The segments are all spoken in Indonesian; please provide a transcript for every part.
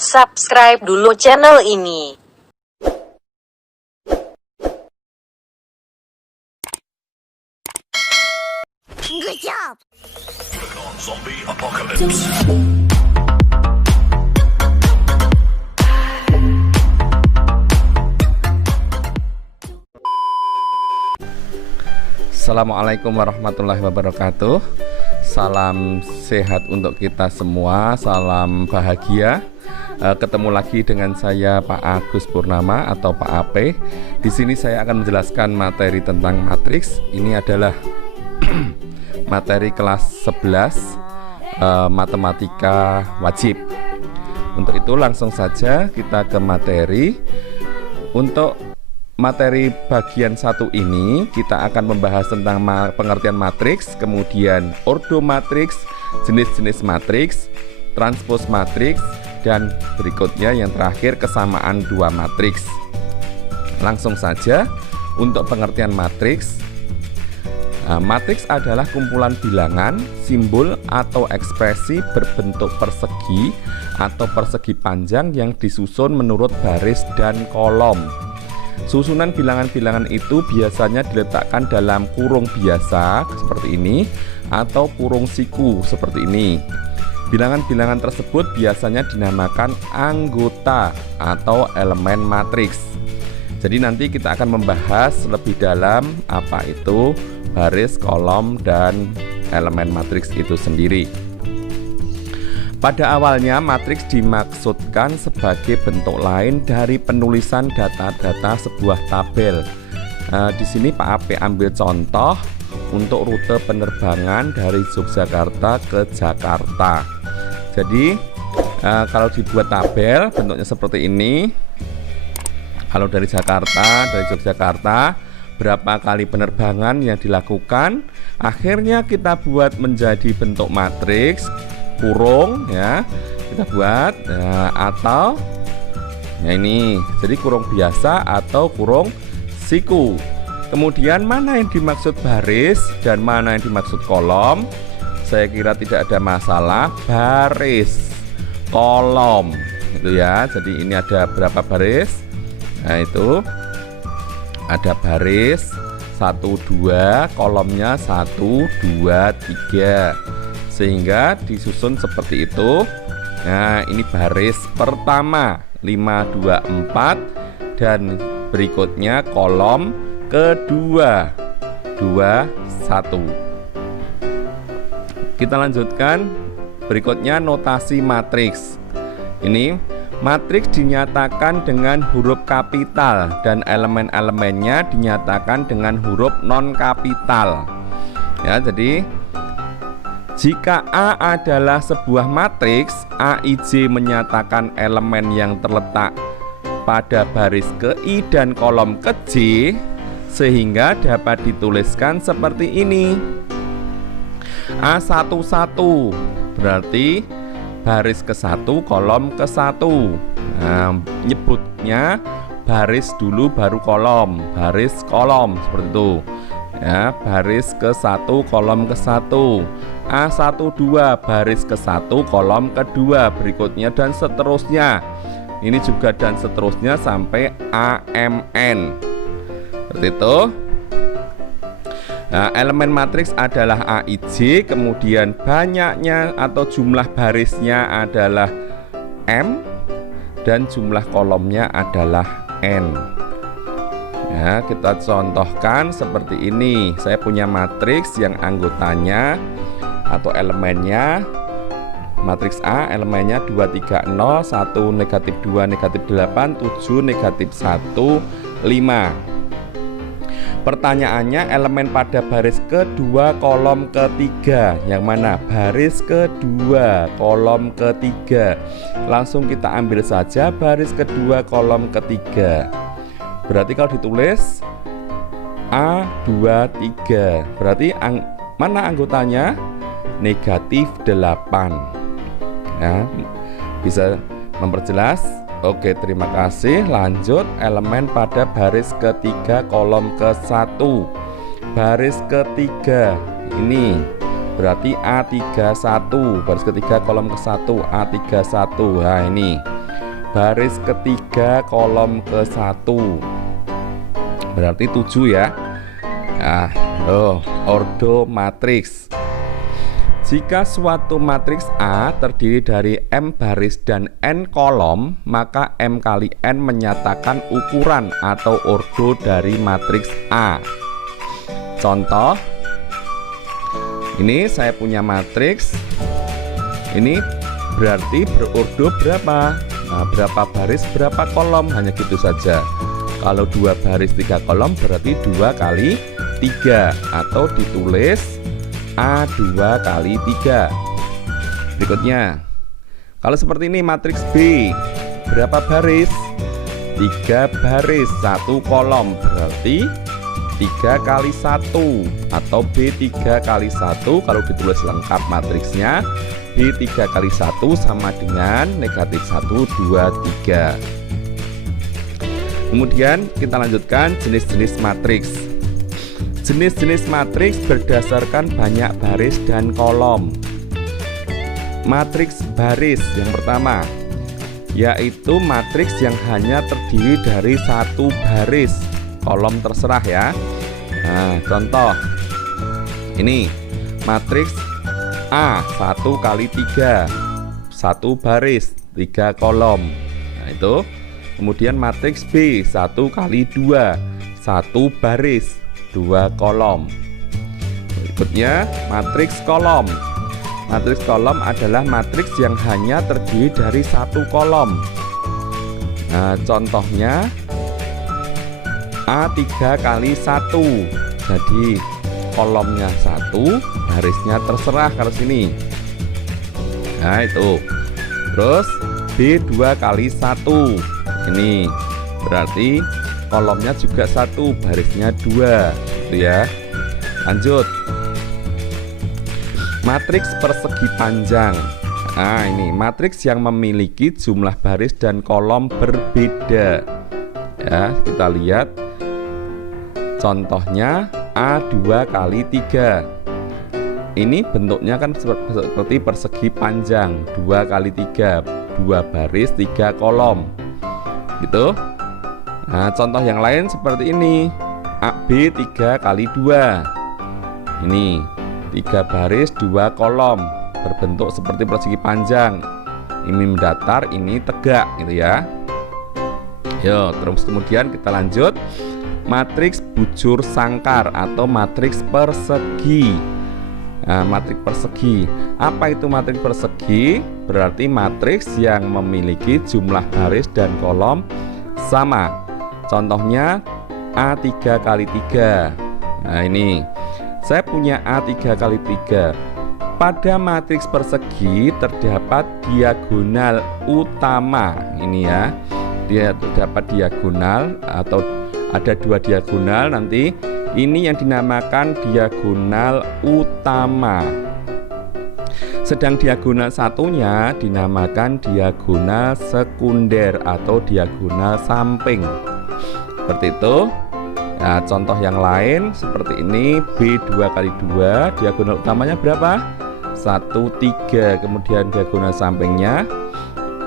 Subscribe dulu channel ini. Good job. Zombie apocalypse. Assalamualaikum warahmatullahi wabarakatuh. Salam sehat untuk kita semua, salam bahagia. Ketemu lagi dengan saya Pak Agus Purnama atau Pak AP. Di sini saya akan menjelaskan materi tentang matriks. Ini adalah materi kelas 11 matematika wajib. Untuk itu langsung saja kita ke materi. Untuk materi bagian 1 ini kita akan membahas tentang pengertian matriks, kemudian ordo matriks, jenis-jenis matriks, transpose matriks, dan berikutnya yang terakhir kesamaan dua matriks. Langsung saja untuk pengertian matriks. Matriks adalah kumpulan bilangan, simbol atau ekspresi berbentuk persegi atau persegi panjang yang disusun menurut baris dan kolom. Susunan bilangan-bilangan itu biasanya diletakkan dalam kurung biasa seperti ini atau kurung siku seperti ini. Bilangan-bilangan tersebut biasanya dinamakan anggota atau elemen matriks. Jadi nanti kita akan membahas lebih dalam apa itu baris, kolom, dan elemen matriks itu sendiri. Pada awalnya matriks dimaksudkan sebagai bentuk lain dari penulisan data-data sebuah tabel. Di sini Pak AP ambil contoh untuk rute penerbangan dari Yogyakarta ke Jakarta. Jadi kalau dibuat tabel bentuknya seperti ini. Kalau dari Yogyakarta berapa kali penerbangan yang dilakukan, akhirnya kita buat menjadi bentuk matriks kurung ya, kita buat atau ya ini jadi kurung biasa atau kurung siku. Kemudian mana yang dimaksud baris dan mana yang dimaksud kolom, saya kira tidak ada masalah. Baris, kolom itu ya. Jadi ini ada berapa baris? Nah itu ada baris 1, 2, kolomnya 1, 2, 3, sehingga disusun seperti itu. Nah ini baris pertama 5, 2, 4, dan berikutnya kolom kedua 2, 1. Kita lanjutkan. Berikutnya notasi matriks. Ini matriks dinyatakan dengan huruf kapital dan elemen-elemennya dinyatakan dengan huruf non kapital. Ya, jadi jika A adalah sebuah matriks, AIJ menyatakan elemen yang terletak pada baris ke I dan kolom ke J, sehingga dapat dituliskan seperti ini. A11 berarti baris ke 1, kolom ke 1. Nah, nyebutnya baris dulu baru kolom, baris kolom seperti itu. Ya, baris ke 1, kolom ke 1. A12 baris ke 1, kolom kedua, berikutnya dan seterusnya. Ini juga dan seterusnya sampai AMN. Seperti itu. Nah, elemen matriks adalah AIJ, kemudian banyaknya atau jumlah barisnya adalah M dan jumlah kolomnya adalah N. Ya, kita contohkan seperti ini. Saya punya matriks yang anggotanya atau elemennya matriks A, elemennya 2, 3, 0, 1, negatif 2, negatif 8, 7, negatif 1, 5. Pertanyaannya elemen pada baris kedua kolom ketiga yang mana? Baris kedua kolom ketiga. Langsung kita ambil saja baris kedua kolom ketiga. Berarti kalau ditulis A23, berarti mana anggotanya? Negatif 8. Ya, bisa memperjelas. Oke, terima kasih. Lanjut, elemen pada baris ketiga kolom ke 1. Baris ketiga ini berarti A31, baris ketiga kolom ke 1, A31. Nah ini baris ketiga kolom ke-1. Berarti 7 ya. Nah, ordo matriks. Jika suatu matriks A terdiri dari M baris dan N kolom, maka M kali N menyatakan ukuran atau ordo dari matriks A. Contoh, ini saya punya matriks. Ini berarti berordo berapa? Nah, berapa baris, berapa kolom, hanya gitu saja. Kalau 2 baris 3 kolom berarti 2 kali 3 atau ditulis A2 kali 3. Berikutnya, kalau seperti ini matriks B, berapa baris? 3 baris 1 kolom berarti 3 kali 1 atau B3 kali 1. Kalau ditulis lengkap matriksnya, B3 kali 1 sama dengan negatif 1, 2, 3. Kemudian kita lanjutkan jenis-jenis matriks. Jenis-jenis matriks berdasarkan banyak baris dan kolom. Matriks baris yang pertama, yaitu matriks yang hanya terdiri dari 1 baris, kolom terserah ya. Nah, contoh ini matriks A 1 kali 3, 1 baris 3 kolom. Nah itu. Kemudian matriks B 1 kali 2, 1 baris 2 kolom. Berikutnya matriks kolom. Matriks kolom adalah matriks yang hanya terdiri dari 1 kolom. Nah contohnya A3 kali 1. Jadi kolomnya 1, barisnya terserah kalau sini. Nah itu. Terus B2 kali 1. Ini berarti kolomnya juga 1, barisnya 2 gitu ya. Lanjut, matriks persegi panjang. Nah ini matriks yang memiliki jumlah baris dan kolom berbeda ya. Kita lihat contohnya A2 kali 3. Ini bentuknya kan seperti persegi panjang, 2 kali 3, 2 baris 3 kolom gitu. Nah contoh yang lain seperti ini, AB 3 kali 2. Ini 3 baris 2 kolom, berbentuk seperti persegi panjang. Ini mendatar, ini tegak gitu ya. Yo, terus kemudian kita lanjut matriks bujur sangkar atau matriks persegi. Nah, matriks persegi. Apa itu matriks persegi? Berarti matriks yang memiliki jumlah baris dan kolom sama. Contohnya A3 kali 3. Nah ini saya punya A3 kali 3. Pada matriks persegi terdapat diagonal utama. Ini ya, dia terdapat diagonal atau ada 2 diagonal nanti. Ini yang dinamakan diagonal utama. Sedang diagonal satunya dinamakan diagonal sekunder atau diagonal samping. Seperti itu. Nah, contoh yang lain seperti ini, B2 kali 2, diagonal utamanya berapa? 1, 3. Kemudian diagonal sampingnya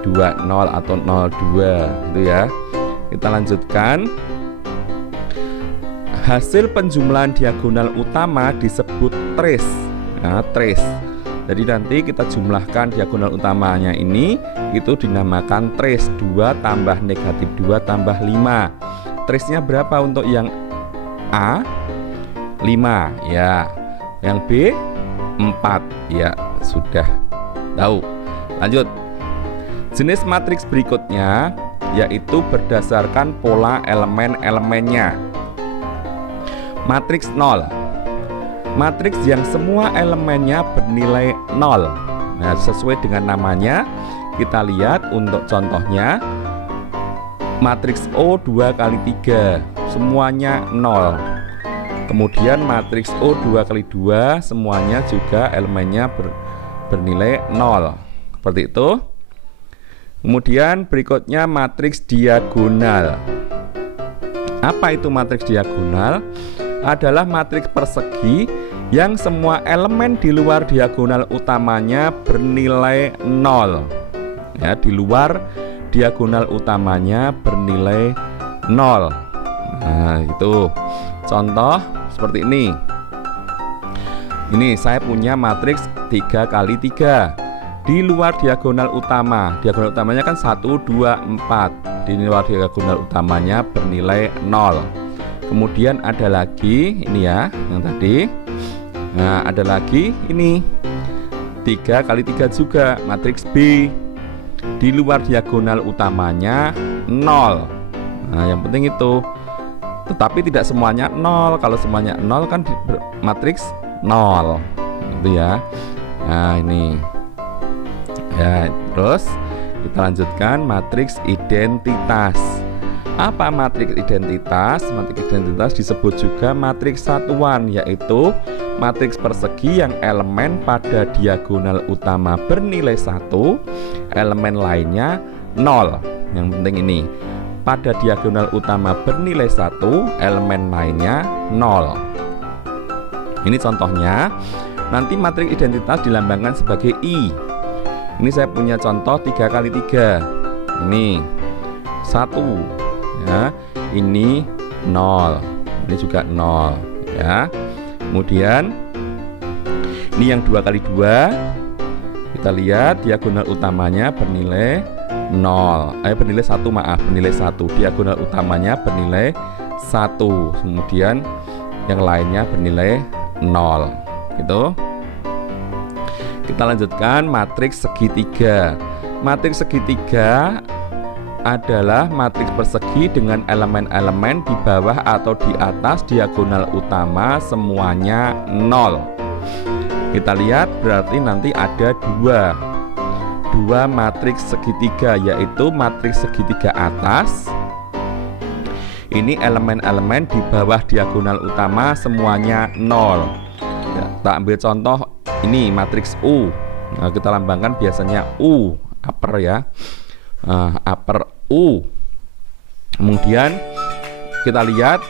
2, 0 atau 0, 2 gitu ya. Kita lanjutkan. Hasil penjumlahan diagonal utama disebut trace. Nah, trace. Jadi nanti kita jumlahkan diagonal utamanya ini, itu dinamakan trace. 2 tambah negatif 2 tambah 5. Trace-nya berapa untuk yang A? 5 ya. Yang B 4 ya. Sudah tahu. Lanjut. Jenis matriks berikutnya yaitu berdasarkan pola elemen-elemennya. Matriks 0. Matriks yang semua elemennya bernilai 0. Nah, sesuai dengan namanya, kita lihat untuk contohnya. Matriks O2 kali 3, semuanya 0. Kemudian matriks O2 kali 2, semuanya juga elemennya bernilai 0. Seperti itu. Kemudian berikutnya matriks diagonal. Apa itu matriks diagonal? Adalah matriks persegi yang semua elemen di luar diagonal utamanya bernilai 0. Ya, di luar diagonal utamanya bernilai 0. Nah, itu contoh seperti ini. Ini saya punya matriks 3 kali 3. Di luar diagonal utama, diagonal utamanya kan 1, 2, 4. Di luar diagonal utamanya bernilai 0. Kemudian ada lagi ini ya, yang tadi. Nah, ada lagi ini 3 kali 3 juga, matriks B. Di luar diagonal utamanya 0. Nah, yang penting itu. Tetapi tidak semuanya 0. Kalau semuanya 0 kan matriks 0. Gitu ya. Nah, ini. Ya, terus kita lanjutkan matriks identitas. Apa matriks identitas? Matriks identitas disebut juga matriks satuan, yaitu matriks persegi yang elemen pada diagonal utama bernilai 1, elemen lainnya 0. Yang penting ini, pada diagonal utama bernilai 1, elemen lainnya 0. Ini contohnya. Nanti matriks identitas dilambangkan sebagai I. Ini saya punya contoh 3 kali 3. Ini 1 ya. Ini 0. Ini juga 0 ya. Kemudian ini yang 2 kali 2. Kita lihat diagonal utamanya bernilai 0. Bernilai 1, maaf, bernilai 1. Diagonal utamanya bernilai 1. Kemudian yang lainnya bernilai 0. Gitu. Kita lanjutkan matriks segitiga. Matriks segitiga adalah matriks persegi dengan elemen-elemen di bawah atau di atas diagonal utama semuanya 0. Kita lihat berarti nanti ada dua matriks segitiga, yaitu matriks segitiga atas. Ini elemen-elemen di bawah diagonal utama semuanya 0. Ya, kita ambil contoh ini matriks U. Nah, kita lambangkan biasanya U, upper ya. Upper U. Kemudian kita lihat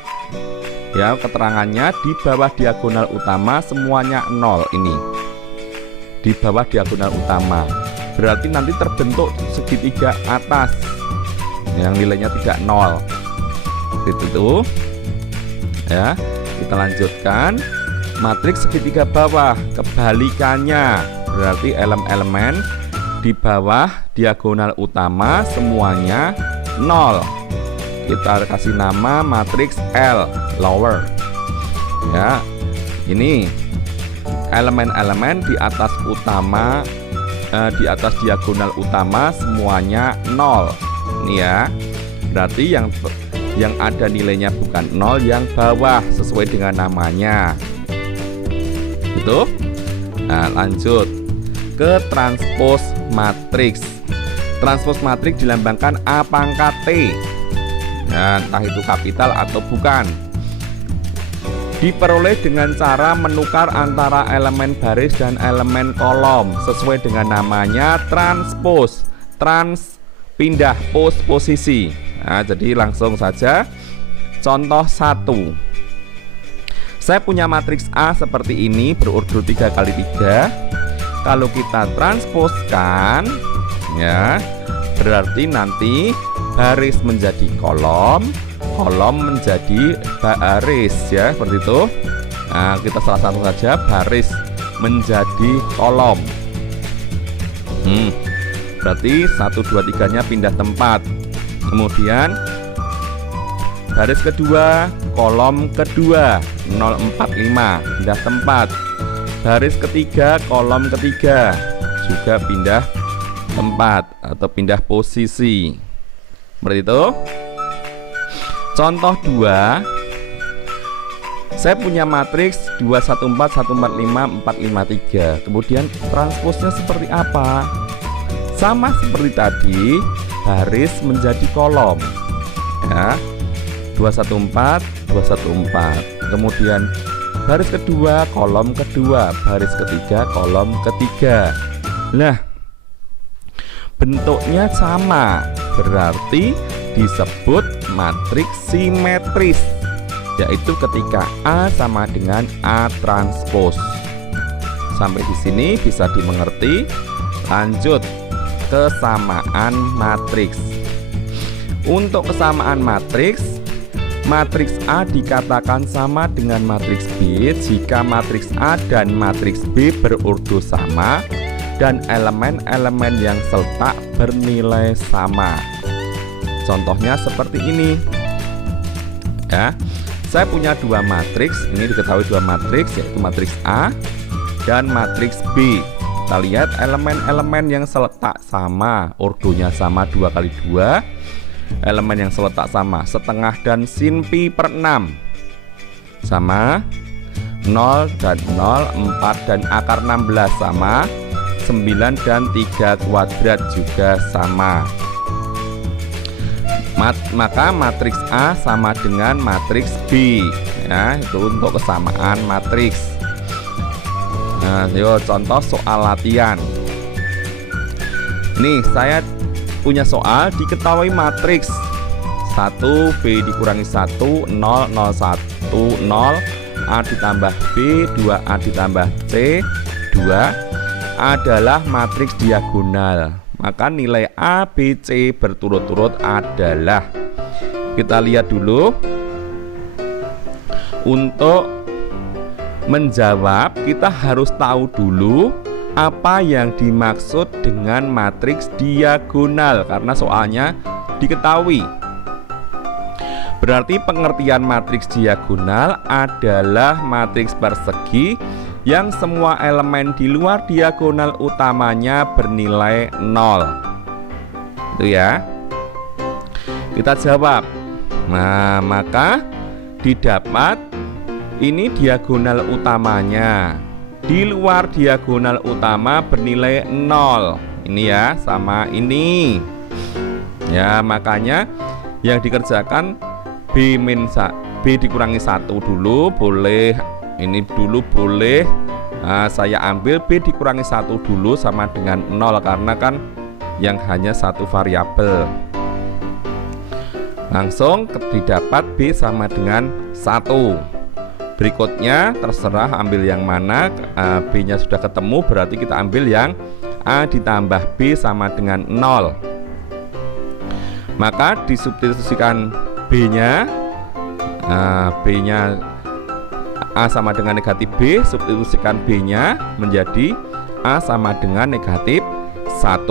ya keterangannya, di bawah diagonal utama semuanya 0 ini. Di bawah diagonal utama. Berarti nanti terbentuk segitiga atas yang nilainya tidak 0. Itu. Ya, kita lanjutkan. Matriks segitiga bawah kebalikannya, berarti elemen-elemen di bawah diagonal utama semuanya 0. Kita kasih nama matriks L, lower. Ya, ini elemen-elemen di atas utama, di atas diagonal utama semuanya 0. Ini ya, berarti yang ada nilainya bukan 0, yang bawah sesuai dengan namanya. Gitu. Nah, lanjut ke transpos matriks. Transpos matriks dilambangkan A pangkat T. Nah, entah itu kapital atau bukan. Diperoleh dengan cara menukar antara elemen baris dan elemen kolom sesuai dengan namanya transpos. Pindah posisi. Nah, jadi langsung saja contoh 1. Saya punya matriks A seperti ini berurut 3 kali 3. Kalau kita transposkan ya, berarti nanti baris menjadi kolom, kolom menjadi baris ya, seperti itu. Nah, kita salah satu saja, baris menjadi kolom. Berarti 1, 2, 3-nya pindah tempat. Kemudian baris kedua, kolom kedua 045 pindah tempat. Baris ketiga, kolom ketiga juga pindah tempat atau pindah posisi. Seperti itu. Contoh 2. Saya punya matriks 214, 145, 453. Kemudian transposnya seperti apa? Sama seperti tadi, baris menjadi kolom. Ya. 214, 214. Kemudian baris kedua, kolom kedua, baris ketiga, kolom ketiga. Nah, bentuknya sama, berarti disebut matriks simetris, yaitu ketika A sama dengan A transpos. Sampai di sini bisa dimengerti. Lanjut kesamaan matriks. Untuk kesamaan matriks, matriks A dikatakan sama dengan matriks B jika matriks A dan matriks B berurdu sama dan elemen-elemen yang seletak bernilai sama. Contohnya seperti ini. Ya, saya punya dua matriks. Ini diketahui dua matriks, yaitu matriks A dan matriks B. Kita lihat elemen-elemen yang seletak sama, urdunya sama 2 kali 2. Elemen yang seletak sama, setengah dan sin pi per 6 sama, 0 dan 0, 4 dan akar 16 sama, 9 dan 3 kuadrat juga sama. Maka matriks A sama dengan matriks B. Ya, itu untuk kesamaan matriks. Nah, yuk contoh soal latihan. Nih, saya punya soal diketahui matriks 1 B dikurangi 1 0 0 1 0 A ditambah B 2A ditambah C 2 adalah matriks diagonal. Maka nilai A, B, C berturut-turut adalah, kita lihat dulu. Untuk menjawab kita harus tahu dulu apa yang dimaksud dengan matriks diagonal, karena soalnya diketahui. Berarti pengertian matriks diagonal adalah matriks persegi yang semua elemen di luar diagonal utamanya bernilai 0. Itu ya. Kita jawab. Nah, maka didapat ini diagonal utamanya. Di luar diagonal utama bernilai 0. Ini ya, sama ini. Ya, makanya yang dikerjakan B dikurangi 1 dulu boleh. Ini dulu boleh. Nah, saya ambil B dikurangi 1 dulu sama dengan 0 karena kan yang hanya satu variabel. Langsung didapat B sama dengan 1. Berikutnya terserah ambil yang mana. B nya sudah ketemu, berarti kita ambil yang A ditambah B sama dengan 0. Maka disubstitusikan B nya. B nya A sama dengan negatif B, substitusikan B nya menjadi A sama dengan negatif 1.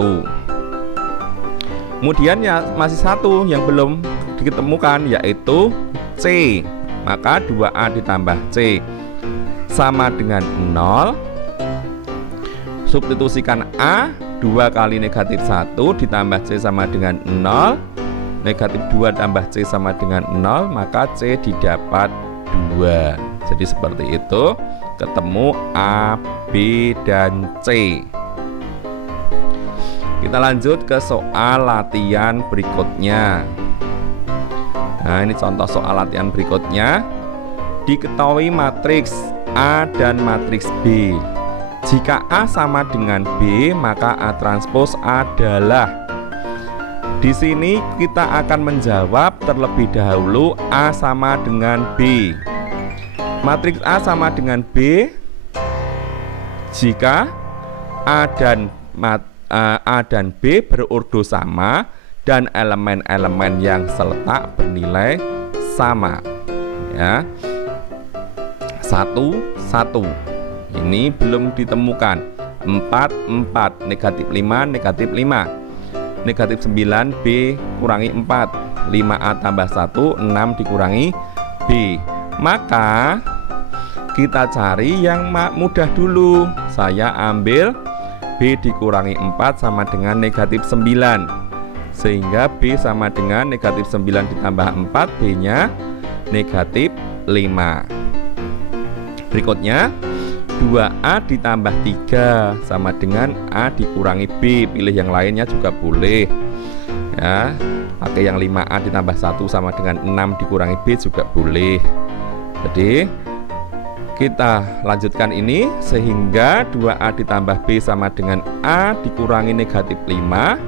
Kemudian ya masih satu yang belum ditemukan, yaitu C. Maka 2A ditambah C sama dengan 0. Substitusikan A, 2 kali negatif 1 ditambah C sama dengan 0. Negatif 2 tambah C sama dengan 0, maka C didapat 2. Jadi seperti itu, ketemu A, B, dan C. Kita lanjut ke soal latihan berikutnya. Nah, ini contoh soal latihan berikutnya. Diketahui matriks A dan matriks B. Jika A sama dengan B, maka A transpos adalah. Di sini kita akan menjawab terlebih dahulu A sama dengan B. Matriks A sama dengan B jika A dan B berurdu sama dan elemen-elemen yang seletak bernilai sama. Ya. 1 1. Ini belum ditemukan. 4 4, negatif 5 negatif 5. Negatif 9 B kurangi 4, 5A tambah 1 6 dikurangi B. Maka kita cari yang mudah dulu. Saya ambil B dikurangi 4 sama dengan negatif 9, sehingga B sama dengan negatif 9 ditambah 4, B nya negatif 5. Berikutnya 2A ditambah 3 sama dengan A dikurangi B. Pilih yang lainnya juga boleh ya. Pakai yang 5A ditambah 1 sama dengan 6 dikurangi B juga boleh. Jadi kita lanjutkan ini, sehingga 2A ditambah B sama dengan A dikurangi negatif 5.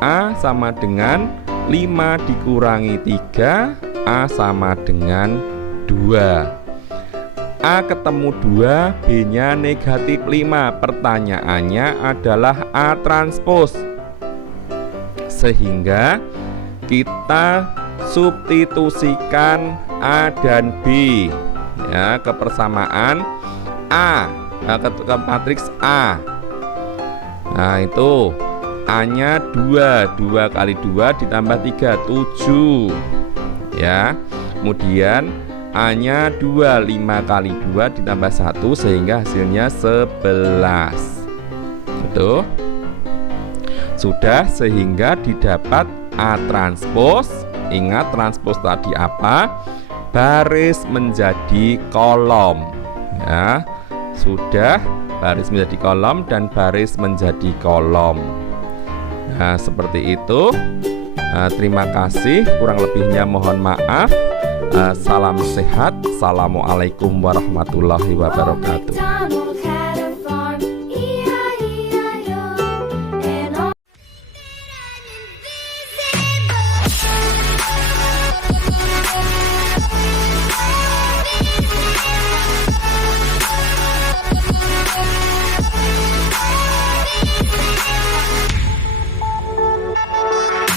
A sama dengan 5 dikurangi 3, A sama dengan 2. A ketemu 2, B-nya negatif 5. Pertanyaannya adalah A transpose. Sehingga kita substitusikan A dan B ya ke persamaan A, ke matriks A. Nah itu A-nya 2 kali 2 ditambah 3, 7 ya. Kemudian A-nya 2, 5 kali 2 ditambah 1 sehingga hasilnya 11. Betul? Sudah, sehingga didapat A transpose. Ingat transpose tadi apa? Baris menjadi kolom ya. Sudah, baris menjadi kolom dan baris menjadi kolom. Nah seperti itu. Terima kasih, kurang lebihnya mohon maaf. Salam sehat. Assalamualaikum warahmatullahi wabarakatuh.